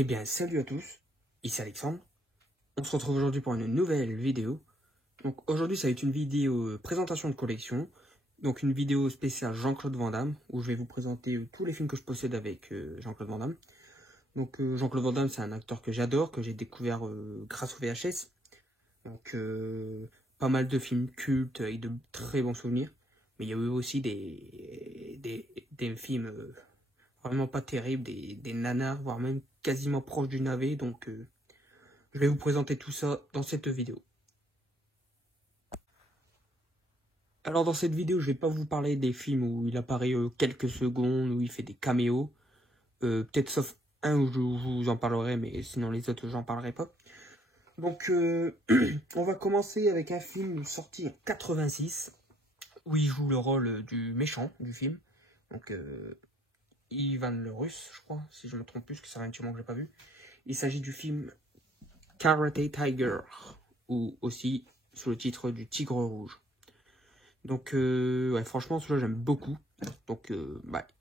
Eh bien, salut à tous, ici Alexandre. On se retrouve aujourd'hui pour une nouvelle vidéo. Donc aujourd'hui, ça va être une vidéo présentation de collection. Donc une vidéo spéciale Jean-Claude Van Damme, où je vais vous présenter tous les films que je possède avec Jean-Claude Van Damme. Donc Jean-Claude Van Damme, c'est un acteur que j'adore, que j'ai découvert grâce au VHS. Donc pas mal de films cultes et de très bons souvenirs. Mais il y a eu aussi des films vraiment pas terribles, des nanars, voire même quasiment proches du navet. Donc je vais vous présenter tout ça dans cette vidéo. Alors dans cette vidéo, je vais pas vous parler des films où il apparaît quelques secondes, où il fait des caméos. Peut-être sauf un où je vous en parlerai, mais sinon les autres, j'en parlerai pas. Donc on va commencer avec un film sorti en 86, où il joue le rôle du méchant du film. Donc Ivan le Russe, je crois, si je me trompe plus, parce que c'est un petit moment que j'ai pas vu. Il s'agit du film Karate Tiger, ou aussi sous le titre du Tigre Rouge. Donc, ouais, franchement, celui-là, j'aime beaucoup. Donc,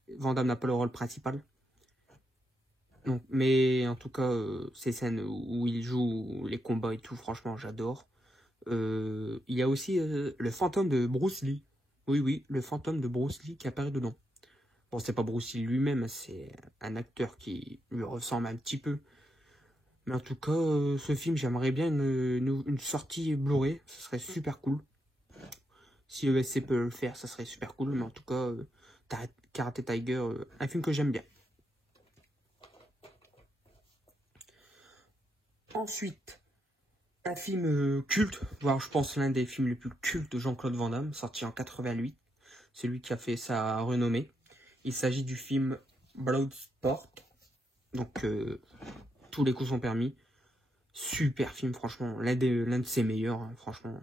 Van Damme n'a pas le rôle principal. Donc, mais en tout cas, ces scènes où il joue les combats et tout, franchement, j'adore. Il y a aussi le fantôme de Bruce Lee. Oui, oui, le fantôme de Bruce Lee qui apparaît dedans. Bon, c'est pas Bruce Lee lui-même, c'est un acteur qui lui ressemble un petit peu. Mais en tout cas, ce film, j'aimerais bien une sortie Blu-ray. Ce serait super cool. Si ESC peut le faire, ça serait super cool. Mais en tout cas, Karate Tiger, un film que j'aime bien. Ensuite, un film culte, voire je pense l'un des films les plus cultes de Jean-Claude Van Damme, sorti en 88. Celui qui a fait sa renommée. Il s'agit du film Bloodsport. Donc, tous les coups sont permis. Super film, franchement. L'un de ses meilleurs, hein, franchement.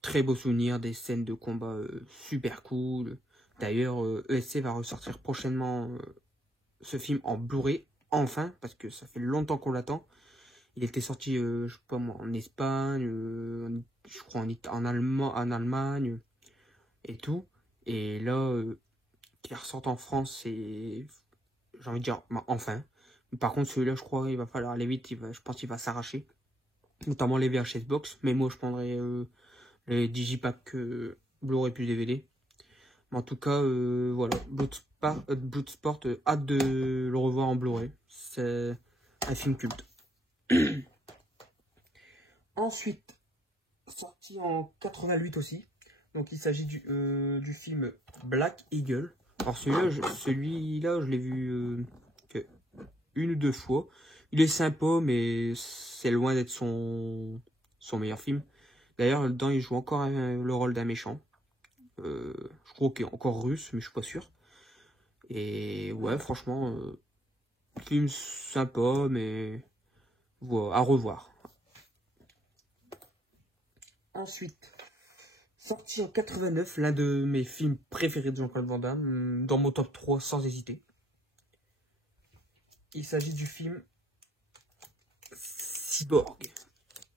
Très beau souvenir, des scènes de combat super cool. D'ailleurs, ESC va ressortir prochainement ce film en Blu-ray, enfin, parce que ça fait longtemps qu'on l'attend. Il était sorti, je sais pas moi, en Espagne, je crois en Allemagne, et tout. Et là, qui ressort en France, c'est, j'ai envie de dire, enfin. Par contre, celui-là, je crois, il va falloir aller vite, je pense qu'il va s'arracher. Notamment les VHS Box, mais moi, je prendrais les Digipack Blu-ray plus DVD. Mais en tout cas, voilà, Bloodsport, hâte de le revoir en Blu-ray. C'est un film culte. Ensuite, sorti en 88 aussi. Donc il s'agit du film Black Eagle. Alors celui-là, je l'ai vu que une ou deux fois. Il est sympa, mais c'est loin d'être son meilleur film. D'ailleurs, dedans, il joue encore le rôle d'un méchant. Je crois qu'il est encore russe, mais je suis pas sûr. Et ouais, franchement, film sympa, mais voilà, à revoir. Ensuite, sorti en 89, l'un de mes films préférés de Jean-Claude Van Damme, dans mon top 3 sans hésiter. Il s'agit du film Cyborg.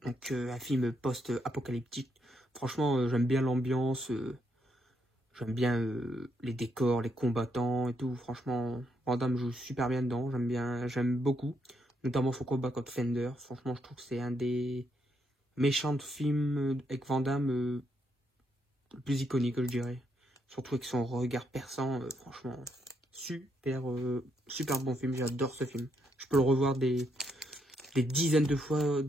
Donc un film post-apocalyptique. Franchement, j'aime bien l'ambiance, j'aime bien les décors, les combattants et tout. Franchement, Van Damme joue super bien dedans. J'aime beaucoup. Notamment son combat contre Fender. Franchement, je trouve que c'est un des méchants de films avec Van Damme le plus iconique, je dirais. Surtout avec son regard perçant. Franchement, super bon film. J'adore ce film. Je peux le revoir des dizaines de fois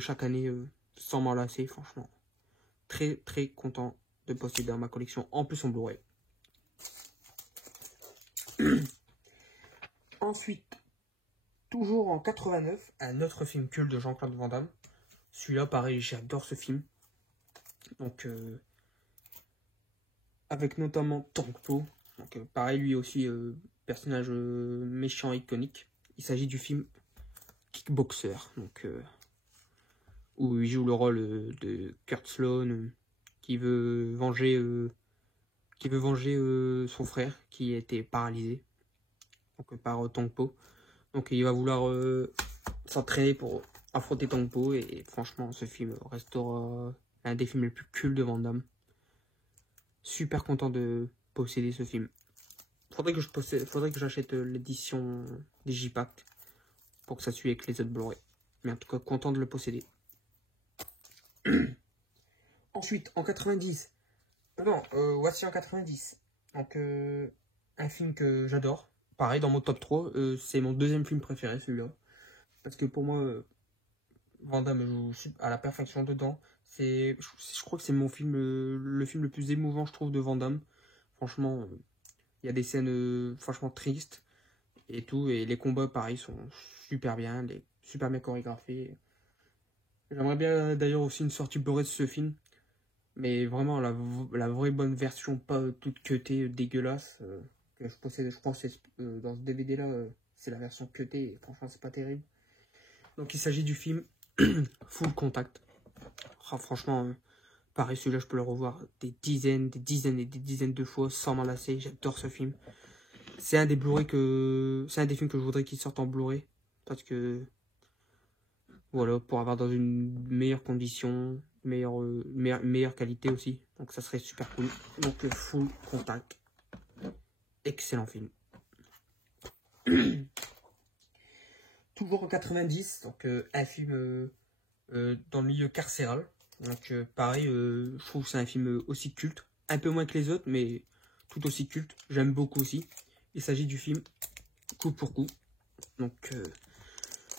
chaque année sans m'en lasser. Franchement, très très content de posséder dans ma collection, en plus en Blu-ray. Ensuite, toujours en 89, un autre film culte de Jean-Claude Van Damme. Celui-là, pareil, j'adore ce film. Donc, avec notamment Tong Po. Donc, pareil, lui aussi, personnage méchant iconique. Il s'agit du film Kickboxer. Donc, où il joue le rôle de Kurt Sloan, qui veut venger son frère qui a été paralysé donc, par Tong Po. Donc il va vouloir s'entraîner pour affronter Tong Po, et franchement ce film restera un des films les plus cultes de Van Damme. Super content de posséder ce film. faudrait que j'achète l'édition Digipack pour que ça suive avec les autres Blu-ray. Mais en tout cas, content de le posséder. Ensuite, en 90. Non, voici en 90. Donc, un film que j'adore. Pareil, dans mon top 3, c'est mon deuxième film préféré, celui-là. Parce que pour moi, Van Damme joue à la perfection dedans. Je crois que c'est mon film, le film le plus émouvant, je trouve, de Van Damme. Franchement, il y a des scènes franchement tristes et tout. Et les combats, pareil, sont super bien, super bien chorégraphiés. J'aimerais bien d'ailleurs aussi une sortie Blu-ray de ce film. Mais vraiment, la vraie bonne version, pas toute cutée, dégueulasse, que je possède, je pense, dans ce DVD-là, c'est la version cutée, et franchement, c'est pas terrible. Donc, il s'agit du film Full Contact. Oh, franchement, pareil, celui-là, je peux le revoir des dizaines et des dizaines de fois sans m'en lasser. J'adore ce film. C'est un des Blu-ray c'est un des films que je voudrais qu'il sorte en Blu-ray. Parce que, voilà, pour avoir dans une meilleure condition, meilleure qualité aussi. Donc ça serait super cool. Donc Full Contact. Excellent film. Toujours en 90, donc un film dans le milieu carcéral. Donc pareil, je trouve que c'est un film aussi culte. Un peu moins que les autres, mais tout aussi culte. J'aime beaucoup aussi. Il s'agit du film Coup pour coup. Donc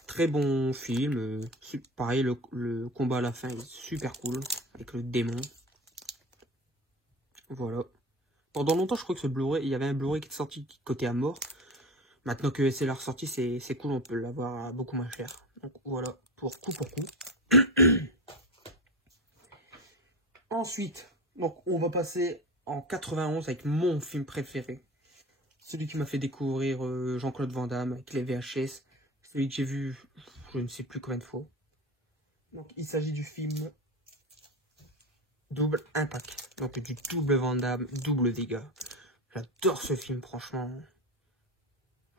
très bon film. Pareil, le combat à la fin est super cool. Avec le démon. Voilà. Pendant longtemps, je crois que ce Blu-ray, il y avait un Blu-ray qui est sorti côté à mort. Maintenant que c'est la ressortie, c'est cool, on peut l'avoir à beaucoup moins cher. Donc voilà, pour coup pour coup. Ensuite, donc on va passer en 91 avec mon film préféré. Celui qui m'a fait découvrir Jean-Claude Van Damme avec les VHS. Celui que j'ai vu, je ne sais plus combien de fois. Donc il s'agit du film Double Impact. Donc du double Van Damme, double Vega. J'adore ce film, franchement.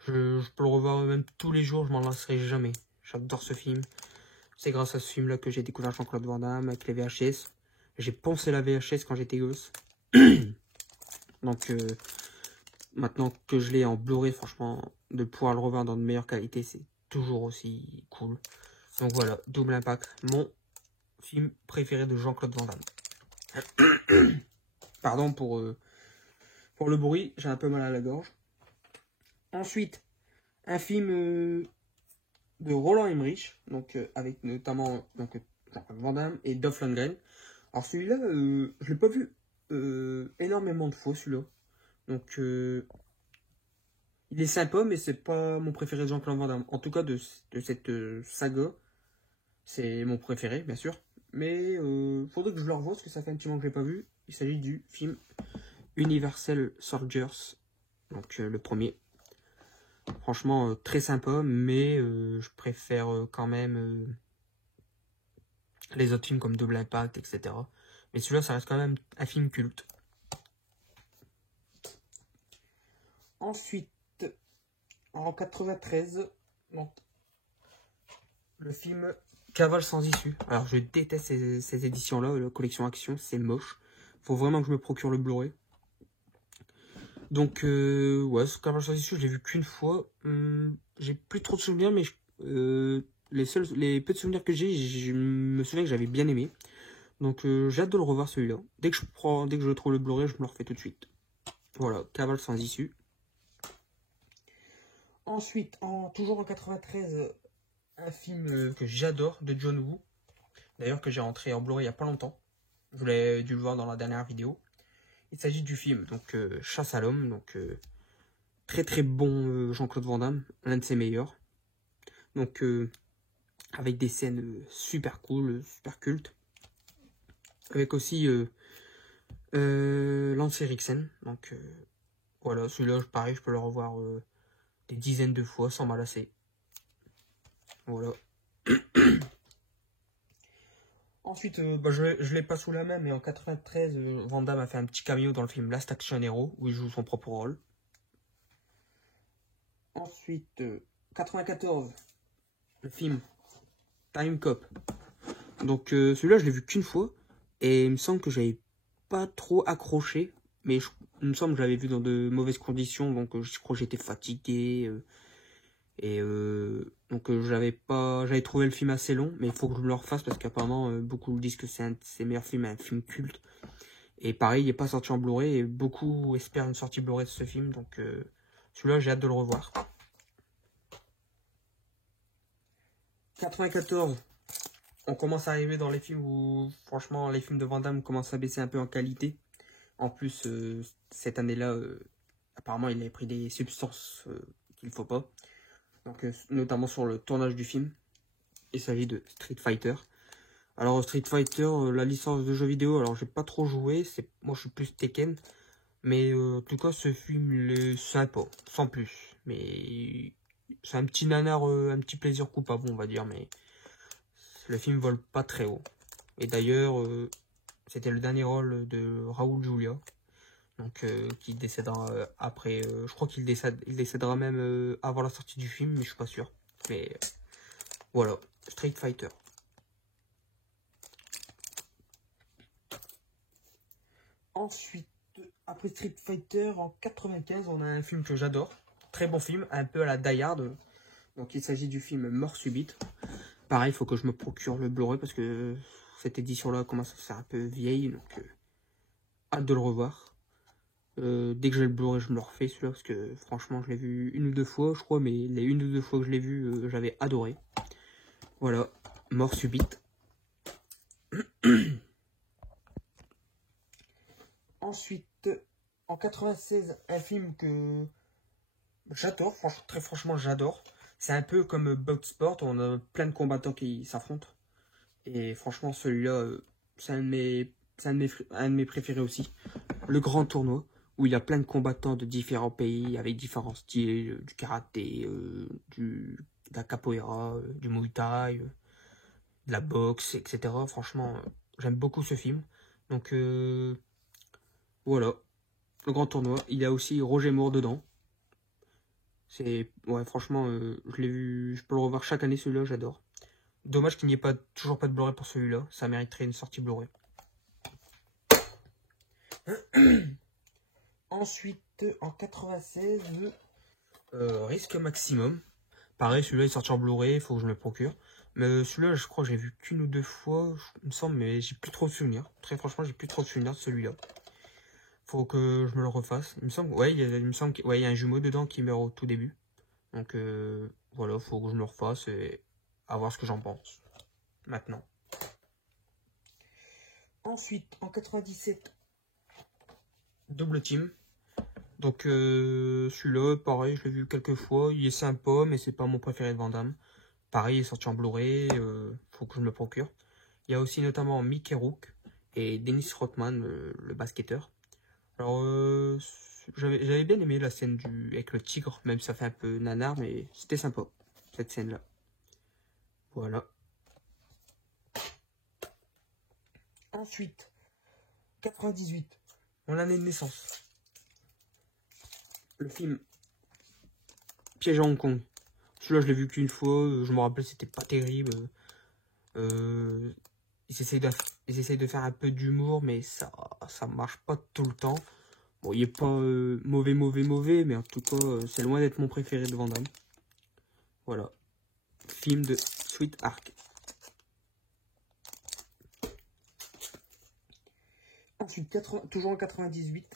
Je peux le revoir même tous les jours, je m'en lasserai jamais. J'adore ce film. C'est grâce à ce film-là que j'ai découvert Jean-Claude Van Damme avec les VHS. J'ai poncé la VHS quand j'étais gosse. Donc, maintenant que je l'ai en Blu-ray, franchement, de pouvoir le revoir dans de meilleure qualité, c'est toujours aussi cool. Donc voilà, Double Impact, mon film préféré de Jean-Claude Van Damme. Pardon pour le bruit, j'ai un peu mal à la gorge. Ensuite, un film de Roland Emmerich, donc avec notamment Jean-Claude Van Damme et Dolph Lundgren. Alors celui-là, je l'ai pas vu énormément de fois, celui-là. Donc il est sympa, mais c'est pas mon préféré de Jean-Claude Van Damme. En tout cas, de cette saga, c'est mon préféré, bien sûr. Mais faudrait que je le revoie, parce que ça fait un petit moment que je l'ai pas vu. Il s'agit du film Universal Soldiers, donc le premier. Franchement, très sympa, mais je préfère quand même les autres films comme Double Impact, etc. Mais celui-là, ça reste quand même un film culte. Ensuite, en 93, donc, le film Cavale sans issue. Alors, je déteste ces éditions-là, la collection Action, c'est moche. Faut vraiment que je me procure le Blu-ray. Donc, ouais, ce Cavale sans issue, je l'ai vu qu'une fois. J'ai plus trop de souvenirs, mais les peu de souvenirs que j'ai, je me souviens que j'avais bien aimé. Donc, j'ai hâte de le revoir celui-là. Dès que je trouve le Blu-ray, je me le refais tout de suite. Voilà, Cavale sans issue. Ensuite, toujours en 93, un film que j'adore de John Woo. D'ailleurs, que j'ai rentré en Blu-ray il n'y a pas longtemps. Vous l'avez dû le voir dans la dernière vidéo. Il s'agit du film donc Chasse à l'homme. Donc, très très bon Jean-Claude Van Damme, l'un de ses meilleurs. Donc, avec des scènes super cool, super cultes. Avec aussi Lance Henriksen. Donc, voilà, celui-là, pareil, je peux le revoir des dizaines de fois sans m'en lasser. Voilà. Ensuite, je l'ai pas sous la main, mais en 93, Van Damme a fait un petit cameo dans le film Last Action Hero, où il joue son propre rôle. Ensuite, 94, le film Time Cop. Donc celui-là, je l'ai vu qu'une fois, et il me semble que j'avais pas trop accroché, mais il me semble que je l'avais vu dans de mauvaises conditions, donc je crois que j'étais fatigué. Donc j'avais trouvé le film assez long, mais il faut que je me le refasse parce qu'apparemment beaucoup disent que c'est un de ses meilleurs films, un film culte. Et pareil, il n'est pas sorti en Blu-ray et beaucoup espèrent une sortie Blu-ray de ce film, donc celui-là j'ai hâte de le revoir. 94, on commence à arriver dans les films où franchement les films de Van Damme commencent à baisser un peu en qualité. En plus cette année-là, apparemment il avait pris des substances qu'il ne faut pas. Donc notamment sur le tournage du film. Il s'agit de Street Fighter. Alors Street Fighter, la licence de jeux vidéo, alors j'ai pas trop joué, moi je suis plus Tekken. Mais en tout cas ce film il est sympa, sans plus. Mais c'est un petit nanar, un petit plaisir coupable on va dire, mais le film vole pas très haut. Et d'ailleurs, c'était le dernier rôle de Raoul Julia. Donc qui décédera après, je crois qu'il décédera même avant la sortie du film, mais je suis pas sûr. Mais voilà, Street Fighter. Ensuite, après Street Fighter, en 95, on a un film que j'adore. Très bon film, un peu à la Die Hard. Donc il s'agit du film Mort Subite. Pareil, il faut que je me procure le Blu-ray parce que cette édition-là commence à faire un peu vieille. Donc hâte de le revoir. Dès que j'ai le Blu-ray, je me le refais celui-là parce que franchement, je l'ai vu une ou deux fois, je crois, mais les une ou deux fois que je l'ai vu, j'avais adoré. Voilà, Mort Subite. Ensuite, en 96, un film que j'adore, très franchement, j'adore. C'est un peu comme Bloodsport, on a plein de combattants qui s'affrontent. Et franchement, celui-là, c'est un de mes préférés aussi. Le Grand Tournoi, où il y a plein de combattants de différents pays, avec différents styles, du karaté, de la capoeira, du muay thai, de la boxe, etc. Franchement, j'aime beaucoup ce film. Donc, voilà. Le Grand Tournoi. Il y a aussi Roger Moore dedans. Ouais, franchement, je l'ai vu, je peux le revoir chaque année, celui-là, j'adore. Dommage qu'il n'y ait toujours pas de Blu-ray pour celui-là. Ça mériterait une sortie Blu-ray. Ensuite, en 96, Risque Maximum. Pareil, celui-là est sorti en Blu-ray, il faut que je me le procure. Mais celui-là, je crois que j'ai vu qu'une ou deux fois, il me semble, mais j'ai plus trop de souvenirs. Très franchement, j'ai plus trop de souvenirs de celui-là. Faut que je me le refasse. Il me semble, ouais, il y a un jumeau dedans qui meurt au tout début. Donc voilà, faut que je me le refasse et à voir ce que j'en pense. Maintenant. Ensuite, en 97, Double Team. Donc celui-là, pareil, je l'ai vu quelques fois. Il est sympa, mais c'est pas mon préféré de Van Damme. Pareil, il est sorti en Blu-ray, faut que je me le procure. Il y a aussi notamment Mickey Rourke et Dennis Rodman, le basketteur. Alors, j'avais bien aimé la scène avec le tigre, même si ça fait un peu nanar, mais c'était sympa, cette scène-là. Voilà. Ensuite, 98, mon année de naissance. Le film Piège à Hong Kong. Celui-là, je l'ai vu qu'une fois, je me rappelle, c'était pas terrible. Ils essayent de faire un peu d'humour, mais ça marche pas tout le temps. Bon, il est pas mauvais, mais en tout cas, c'est loin d'être mon préféré de Van Damme. Voilà. Film de Sweet Ark. Ensuite, toujours en 98,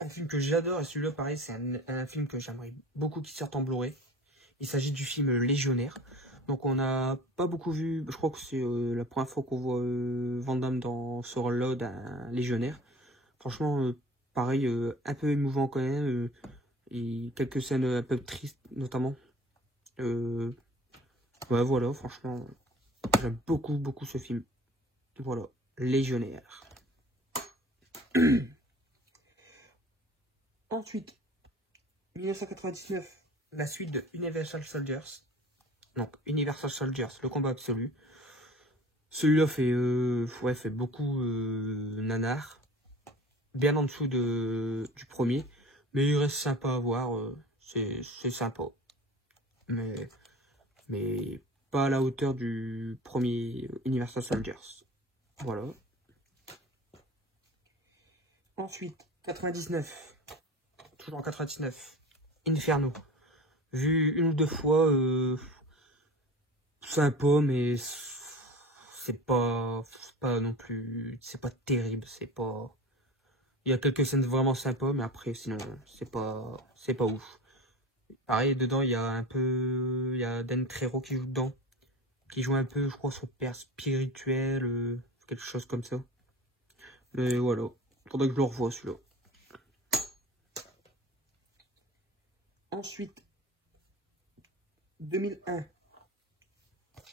un film que j'adore, et celui-là, pareil, c'est un film que j'aimerais beaucoup qu'il sorte en Blu-ray. Il s'agit du film Légionnaire. Donc on n'a pas beaucoup vu, je crois que c'est la première fois qu'on voit Van Damme dans ce rôle-là d'un légionnaire. Franchement, pareil, un peu émouvant quand même, et quelques scènes un peu tristes notamment. Ouais, voilà, franchement, j'aime beaucoup ce film. Voilà, Légionnaire. Ensuite, 1999, la suite de Universal Soldiers. Donc, Universal Soldiers, le combat absolu. Celui-là fait beaucoup nanar. Bien en dessous du premier. Mais il reste sympa à voir. C'est sympa. Mais pas à la hauteur du premier Universal Soldiers. Voilà. Ensuite, 99. Toujours en 99. Inferno. Vu une ou deux fois, sympa, mais c'est pas non plus, c'est pas terrible, c'est pas. Il y a quelques scènes vraiment sympas, mais après, sinon, c'est pas ouf. Pareil, dedans, il y a un peu, il y a Dan Trejo qui joue dedans, qui joue un peu, je crois, son père spirituel, quelque chose comme ça. Mais voilà, faudrait que je le revoie celui-là. Ensuite, 2001,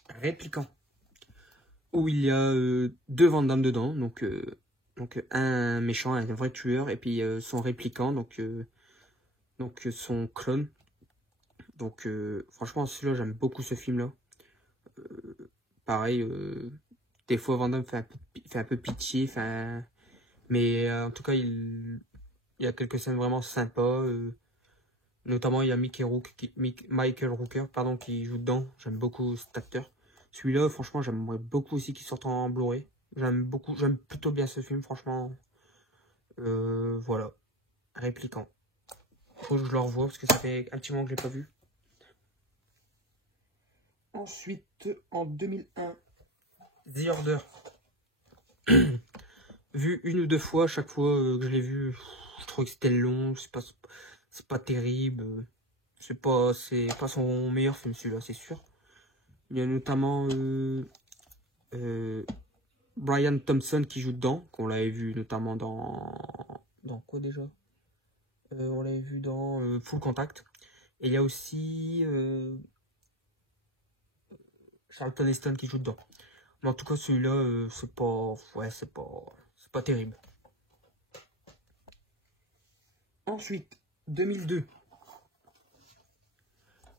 Répliquant, où il y a deux Van Damme dedans, donc un méchant, un vrai tueur, et puis son répliquant, donc son clone. Donc franchement, celui-là, j'aime beaucoup ce film-là. Pareil, des fois Van Damme fait un peu pitié, mais en tout cas, il y a quelques scènes vraiment sympas. Notamment, il y a Michael Rooker pardon, qui joue dedans. J'aime beaucoup cet acteur. Celui-là, franchement, j'aimerais beaucoup aussi qu'il sorte en Blu-ray. J'aime plutôt bien ce film, franchement. Voilà. Répliquant. Faut que je le revoie parce que ça fait un petit moment que je l'ai pas vu. Ensuite, en 2001, The Order. Vu une ou deux fois, à chaque fois que je l'ai vu, je trouvais que c'était long, c'est pas terrible. C'est pas son meilleur film celui-là, c'est sûr. Il y a notamment Brian Thompson qui joue dedans, qu'on l'avait vu notamment dans quoi déjà, on l'avait vu dans Full Contact. Et il y a aussi Charlton Heston qui joue dedans. Mais en tout cas, celui-là, c'est pas terrible. Ensuite, 2002.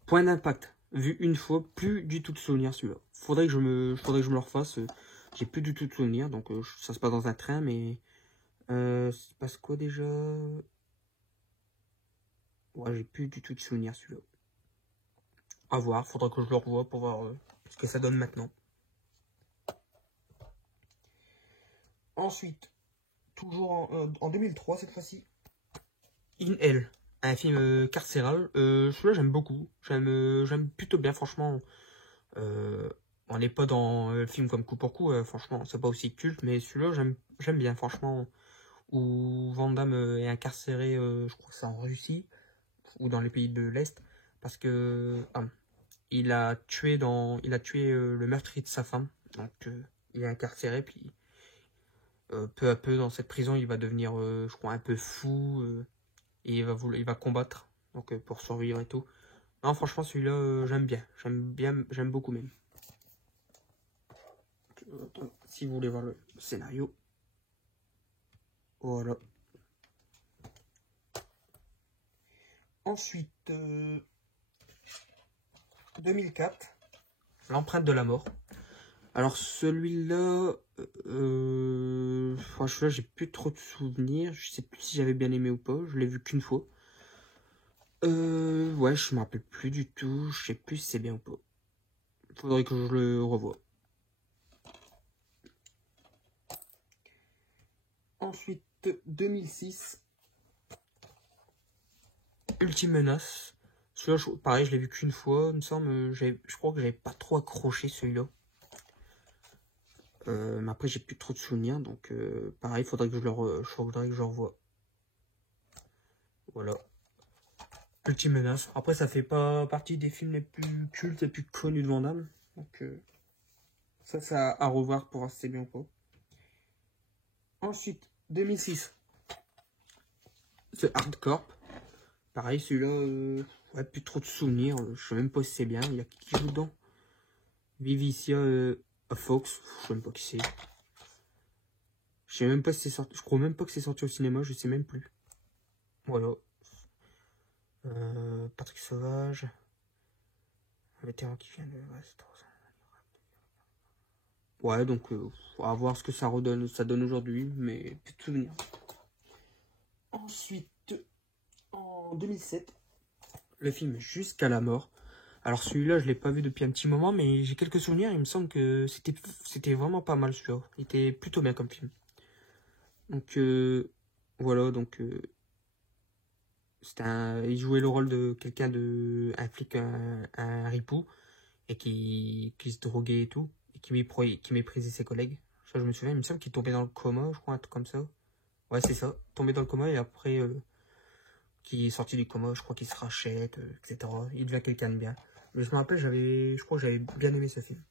Point d'impact. Vu une fois, plus du tout de souvenir celui-là. Faudrait que je me le refasse. J'ai plus du tout de souvenir. Donc ça se passe dans un train, mais ça se passe quoi déjà? Ouais, j'ai plus du tout de souvenir celui-là. À voir, faudra que je le revoie pour voir ce que ça donne maintenant. Ensuite, toujours en 2003 cette fois-ci, In Hell, un film carcéral. Celui-là j'aime beaucoup, j'aime plutôt bien franchement. On n'est pas dans le film comme coup pour coup, franchement c'est pas aussi culte, mais celui-là j'aime bien franchement. Où Van Damme est incarcéré, je crois que c'est en Russie ou dans les pays de l'Est, parce que il a tué le meurtrier de sa femme, donc il est incarcéré, puis peu à peu dans cette prison il va devenir je crois un peu fou, et il va combattre donc pour survivre et tout. Non franchement celui-là j'aime beaucoup même. Attends, si vous voulez voir le scénario, voilà. Ensuite 2004, L'empreinte de la mort. Alors celui-là, franchement, j'ai plus trop de souvenirs. Je sais plus si j'avais bien aimé ou pas. Je l'ai vu qu'une fois. Ouais, je me rappelle plus du tout. Je sais plus si c'est bien ou pas. Faudrait que je le revoie. Ensuite, 2006, Ultime Menace. Celui-là, pareil, je l'ai vu qu'une fois. Il me semble, je crois que j'avais pas trop accroché celui-là. Mais après, j'ai plus trop de souvenirs, donc pareil, faudrait que je le revoie. Voilà. Ultime Menace. Après, ça fait pas partie des films les plus cultes et plus connus de Van Damme. Donc, ça à revoir pour voir si c'est bien ou pas. Ensuite, 2006. The Hardcore. Pareil, celui-là, ouais, plus trop de souvenirs. Je sais même pas si c'est bien. Il y a qui joue dedans? Vivicia Fox. Je sais même pas qui c'est. Je sais même pas si c'est sorti. Je crois même pas que c'est sorti au cinéma. Je sais même plus. Voilà. Patrick Sauvage. Un vétéran qui vient de... Ouais, donc on va voir ce que ça donne aujourd'hui, mais plus de souvenirs. Ensuite, en 2007, le film Jusqu'à la mort. Alors celui-là, je l'ai pas vu depuis un petit moment, mais j'ai quelques souvenirs. Il me semble que c'était vraiment pas mal celui-là. Il était plutôt bien comme film. Donc Voilà, donc il jouait le rôle de quelqu'un un flic, un ripou, et qui se droguait et tout, et qui méprisait ses collègues. Ça, je me souviens, il me semble qu'il tombait dans le coma, je crois, un truc comme ça. Ouais, c'est ça, tombé dans le coma, et après, qui est sorti du coma, je crois qu'il se rachète, etc. Il devient quelqu'un de bien. Mais je me rappelle, je crois que j'avais bien aimé ce film.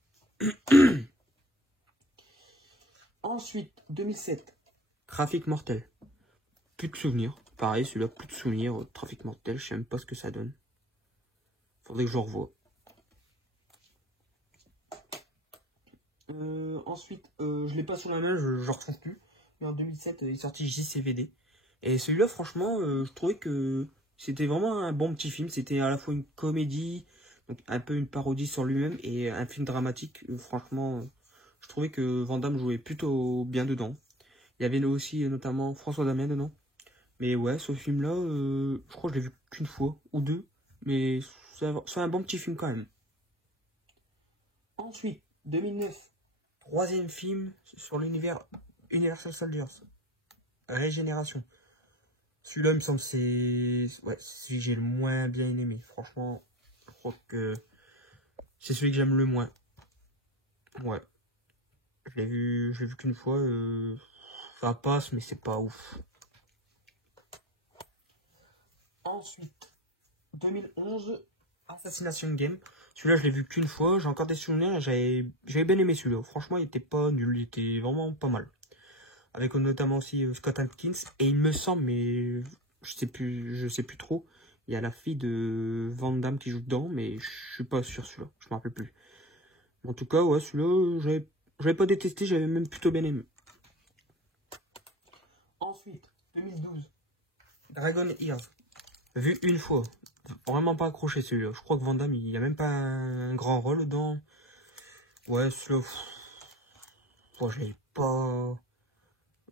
Ensuite, 2007, Trafic mortel. Plus de souvenirs. Pareil, celui-là, plus de souvenirs. Trafic mortel, je sais même pas ce que ça donne. Faudrait que je revoie. Ensuite, je l'ai pas sous la main, je ne retrouve plus. Mais en 2007, il est sorti JCVD. Et celui-là, franchement, je trouvais que c'était vraiment un bon petit film. C'était à la fois une comédie, donc un peu une parodie sur lui-même, et un film dramatique. Franchement, je trouvais que Van Damme jouait plutôt bien dedans. Il y avait aussi notamment François Damien dedans. Mais ouais, ce film-là, je crois que je l'ai vu qu'une fois ou deux. Mais c'est un bon petit film quand même. Ensuite, 2009, troisième film sur l'univers Universal Soldiers. Régénération. Celui-là, il me semble, c'est celui que j'ai le moins bien aimé. Franchement, je crois que c'est celui que j'aime le moins. Ouais. Je l'ai vu qu'une fois. Ça passe, mais c'est pas ouf. Ensuite, 2011, Assassination Game. Celui-là, je l'ai vu qu'une fois. J'ai encore des souvenirs et j'avais bien aimé celui-là. Franchement, il était pas nul. Il était vraiment pas mal. Avec notamment aussi Scott Adkins. Et il me semble, mais je sais plus trop. Il y a la fille de Van Damme qui joue dedans, mais je suis pas sûr celui-là. Je me rappelle plus. En tout cas, ouais, celui-là, j'avais pas détesté, j'avais même plutôt bien aimé. Ensuite, 2012, Dragon Hears. Vu une fois. Vraiment pas accroché celui-là. Je crois que Van Damme, il n'y a même pas un grand rôle dedans. Ouais, celui-là, ouais,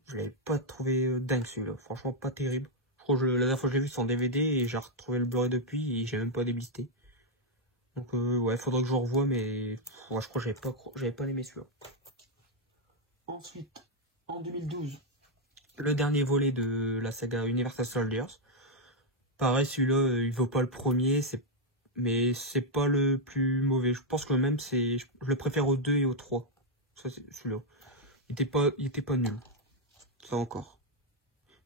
je l'avais pas trouvé dingue celui-là. Franchement, pas terrible. Je crois que la dernière fois que je l'ai vu, c'est en DVD et j'ai retrouvé le Blu-ray depuis et j'ai même pas déblisté. Donc, ouais, faudrait que je revoie, mais ouais, je crois que j'avais pas aimé celui-là. Ensuite, en 2012, le dernier volet de la saga Universal Soldiers. Pareil, celui-là, il vaut pas le premier, mais c'est pas le plus mauvais. Je pense que même je le préfère au 2 et au 3. Ça, c'est celui-là. Il était pas nul. Ça encore.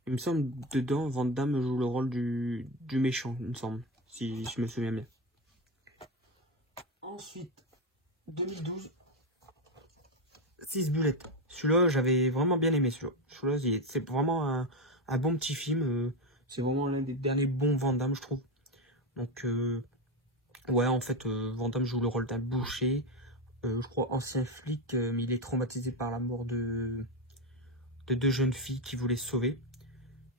Il me semble, dedans, Van Damme joue le rôle du méchant, il me semble. Si je me souviens bien. Ensuite, 2012, 6 Bullets. Celui-là, j'avais vraiment bien aimé celui-là. Celui-là, c'est vraiment un bon petit film. C'est vraiment l'un des derniers bons Van Damme, je trouve. Donc, ouais, en fait, Van Damme joue le rôle d'un boucher. Je crois ancien flic, mais il est traumatisé par la mort de deux jeunes filles qui voulaient se sauver.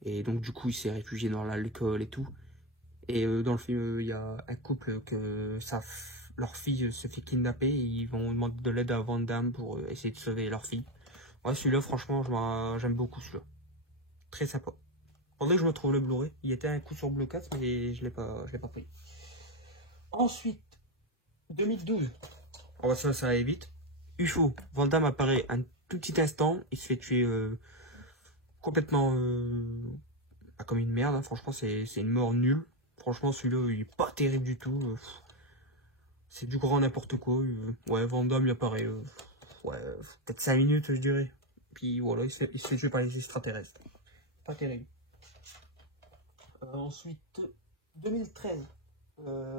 Et donc, du coup, il s'est réfugié dans l'alcool et tout. Et dans le film, il y a un couple que leur fille se fait kidnapper et ils vont demander de l'aide à Van Damme pour essayer de sauver leur fille. Ouais, celui-là, franchement, j'aime beaucoup celui-là. Très sympa. Faudrait que je me trouve le Blu-ray. Il était un coup sur Blu-4, mais je l'ai pas pris. Ensuite, 2012. On va ça va aller vite. UFO. Van Damme apparaît un tout petit instant. Il se fait tuer complètement comme une merde. Hein. Franchement, c'est une mort nulle. Franchement, celui-là, il est pas terrible du tout. C'est du grand n'importe quoi. Ouais, Van Damme, il apparaît. Ouais, peut-être 5 minutes, je dirais. Puis voilà, il se fait tuer par les extraterrestres. Pas terrible. Ensuite, 2013.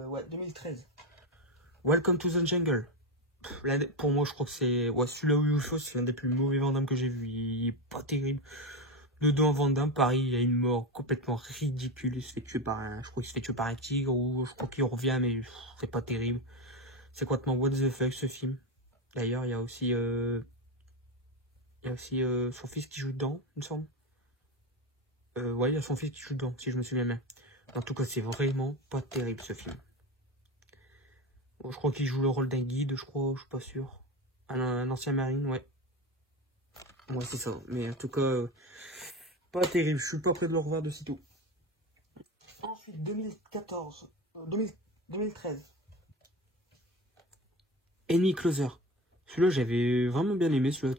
Ouais, 2013. Welcome to the Jungle. Pour moi, je crois que c'est... Ouais, celui-là où UFO, c'est l'un des plus mauvais Van Damme que j'ai vu. Il est pas terrible. Dedans, Van Damme, pareil, il a une mort complètement ridicule. Il se fait tuer par je crois qu'il se fait tuer par un tigre ou je crois qu'il revient, mais c'est pas terrible. C'est complètement what the fuck ce film. D'ailleurs, il y a aussi, son fils qui joue dedans, il me semble. Ouais, il y a son fils qui joue dedans, si je me souviens bien. En tout cas, c'est vraiment pas terrible ce film. Je crois qu'il joue le rôle d'un guide, je crois, je suis pas sûr. Un ancien marine, ouais. Ouais, c'est ça. Mais en tout cas, pas terrible. Je suis pas prêt de le revoir de sitôt. Ensuite, 2014. 2013. Enemy Closer. Celui-là, j'avais vraiment bien aimé. Celui-là,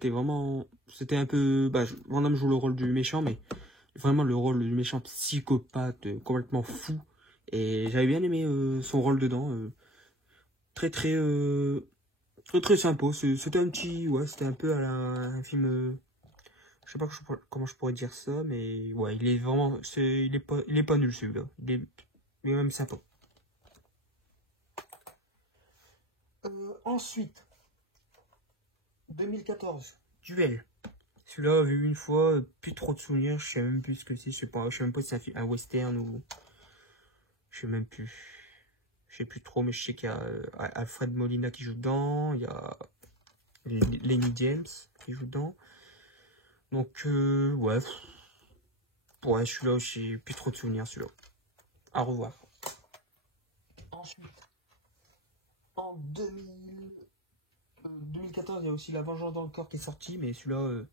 c'était un peu... Van Damme joue le rôle du méchant, mais Vraiment le rôle du méchant psychopathe complètement fou. Et j'avais bien aimé son rôle dedans. Très très très très sympa. C'était un petit, ouais, c'était un peu un film. Je sais pas comment je pourrais dire ça, mais ouais, il est vraiment, il est pas nul celui-là. Il est même sympa. Ensuite, 2014, Duel. Celui-là, vu une fois, plus trop de souvenirs, je sais même plus ce que c'est, je sais même pas si c'est un western ou, je sais même plus. Je sais plus trop, mais je sais qu'il y a Alfred Molina qui joue dedans, il y a Lenny James qui joue dedans. Donc, ouais, ouais, celui-là, j'ai plus trop de souvenirs, celui-là. À revoir. Ensuite, en 2014, il y a aussi La Vengeance dans le corps qui est sorti, mais celui-là,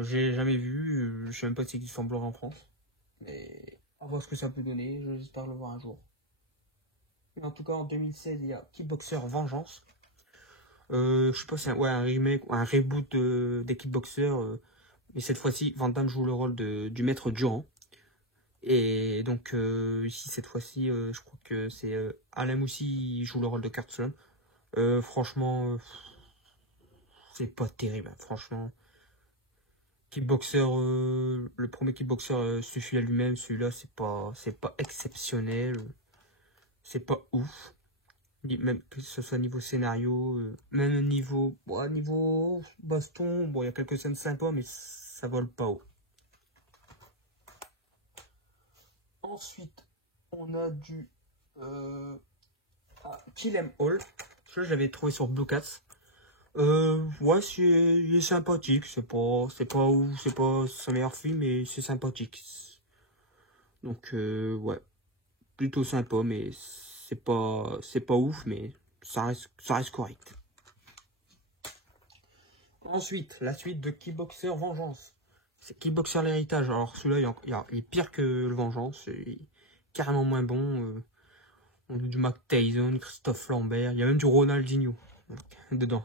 j'ai jamais vu. Je sais même pas si il semblerait en France. Mais à voir ce que ça peut donner, j'espère le voir un jour. Mais en tout cas, en 2016, il y a Kickboxer Vengeance. Je sais pas si c'est un remake ou un reboot des Kickboxer. Mais cette fois-ci, Van Damme joue le rôle du maître Durand. Et donc, ici, cette fois-ci, je crois que c'est Alain Moussi joue le rôle de Kurt Sloan. Franchement, c'est pas terrible, hein, franchement. Kickboxer, le premier Kickboxer suffit à lui-même, celui-là c'est pas exceptionnel, c'est pas ouf, même que ce soit niveau scénario, même niveau baston, bon il y a quelques scènes sympas mais ça vole pas haut. Ensuite, on a Kill 'Em All, celui-là je l'avais trouvé sur Blue Cats. Ouais, il est sympathique, c'est pas ouf, c'est pas son meilleur film, mais c'est sympathique. Donc, ouais, plutôt sympa, mais c'est pas ouf, mais ça reste correct. Ensuite, la suite de Kickboxer Vengeance. C'est Kickboxer l'héritage. Alors, celui-là, il est pire que le Vengeance, il est carrément moins bon. On a du Mac Tyson, Christophe Lambert, il y a même du Ronaldinho dedans.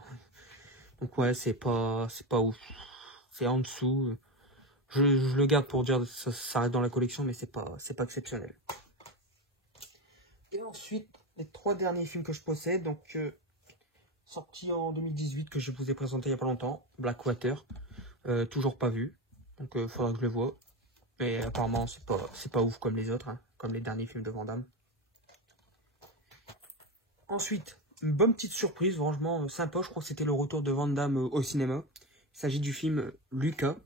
Donc ouais, c'est pas ouf. C'est en dessous. Je le garde pour dire que ça reste dans la collection, mais c'est pas exceptionnel. Et ensuite, les 3 derniers films que je possède, donc sorti en 2018, que je vous ai présenté il n'y a pas longtemps, Blackwater, toujours pas vu, donc faudra que je le voie. Mais apparemment, c'est pas ouf comme les autres, hein, comme les derniers films de Van Damme. Ensuite, une bonne petite surprise, franchement sympa, je crois que c'était le retour de Van Damme au cinéma. Il s'agit du film Lucas.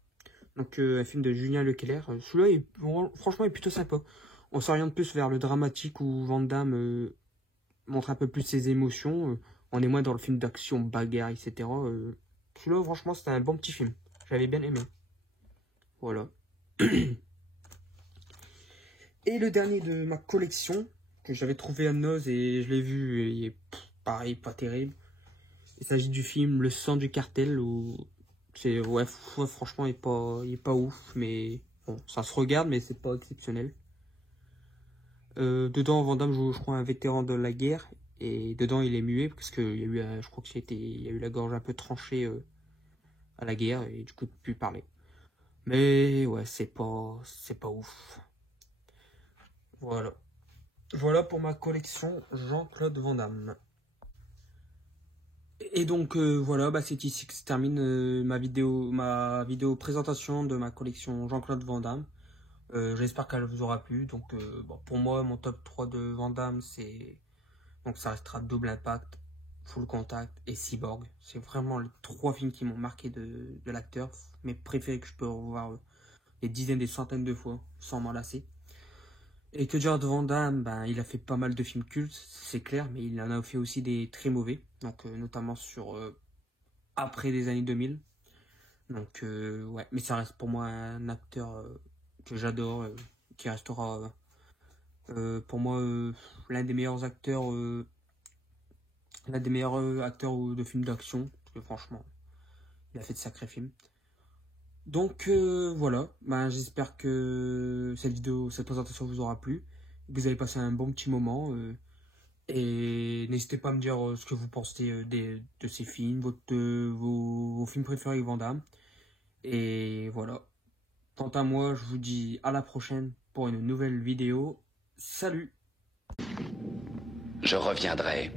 Donc un film de Julien Leclerc. Celui-là, franchement, est plutôt sympa. On s'oriente plus vers le dramatique où Van Damme montre un peu plus ses émotions. On est moins dans le film d'action, bagarre, etc. Celui-là, franchement, c'était un bon petit film. J'avais bien aimé. Voilà. Et le dernier de ma collection, que j'avais trouvé à Noz et je l'ai vu, et il est pareil, pas terrible. Il s'agit du film Le sang du cartel, où c'est ouais, franchement il est pas ouf, mais bon, ça se regarde, mais c'est pas exceptionnel. Dedans, Van Damme joue, je crois, un vétéran de la guerre, et dedans il est muet parce que il y a eu, je crois que il y a eu la gorge un peu tranchée à la guerre et du coup il ne peut plus parler. Mais ouais, c'est pas ouf. Voilà. Voilà pour ma collection Jean-Claude Van Damme. Et donc voilà, bah, c'est ici que se termine ma vidéo présentation de ma collection Jean-Claude Van Damme. J'espère qu'elle vous aura plu. Donc bon, pour moi, mon top 3 de Van Damme, donc ça restera Double Impact, Full Contact et Cyborg. C'est vraiment les 3 films qui m'ont marqué de l'acteur, mes préférés que je peux revoir des dizaines, des centaines de fois sans m'en lasser. Et que dire de Van Damme, ben, il a fait pas mal de films cultes, c'est clair, mais il en a fait aussi des très mauvais, donc notamment sur après les années 2000. Donc ouais, mais ça reste pour moi un acteur que j'adore, qui restera pour moi l'un des meilleurs acteurs, acteurs de films d'action, parce que franchement, il a fait de sacrés films. Donc voilà, ben, j'espère que cette présentation vous aura plu, que vous avez passé un bon petit moment. Et n'hésitez pas à me dire ce que vous pensez de ces films, vos films préférés avec Van Damme. Et voilà. Quant à moi, je vous dis à la prochaine pour une nouvelle vidéo. Salut! Je reviendrai.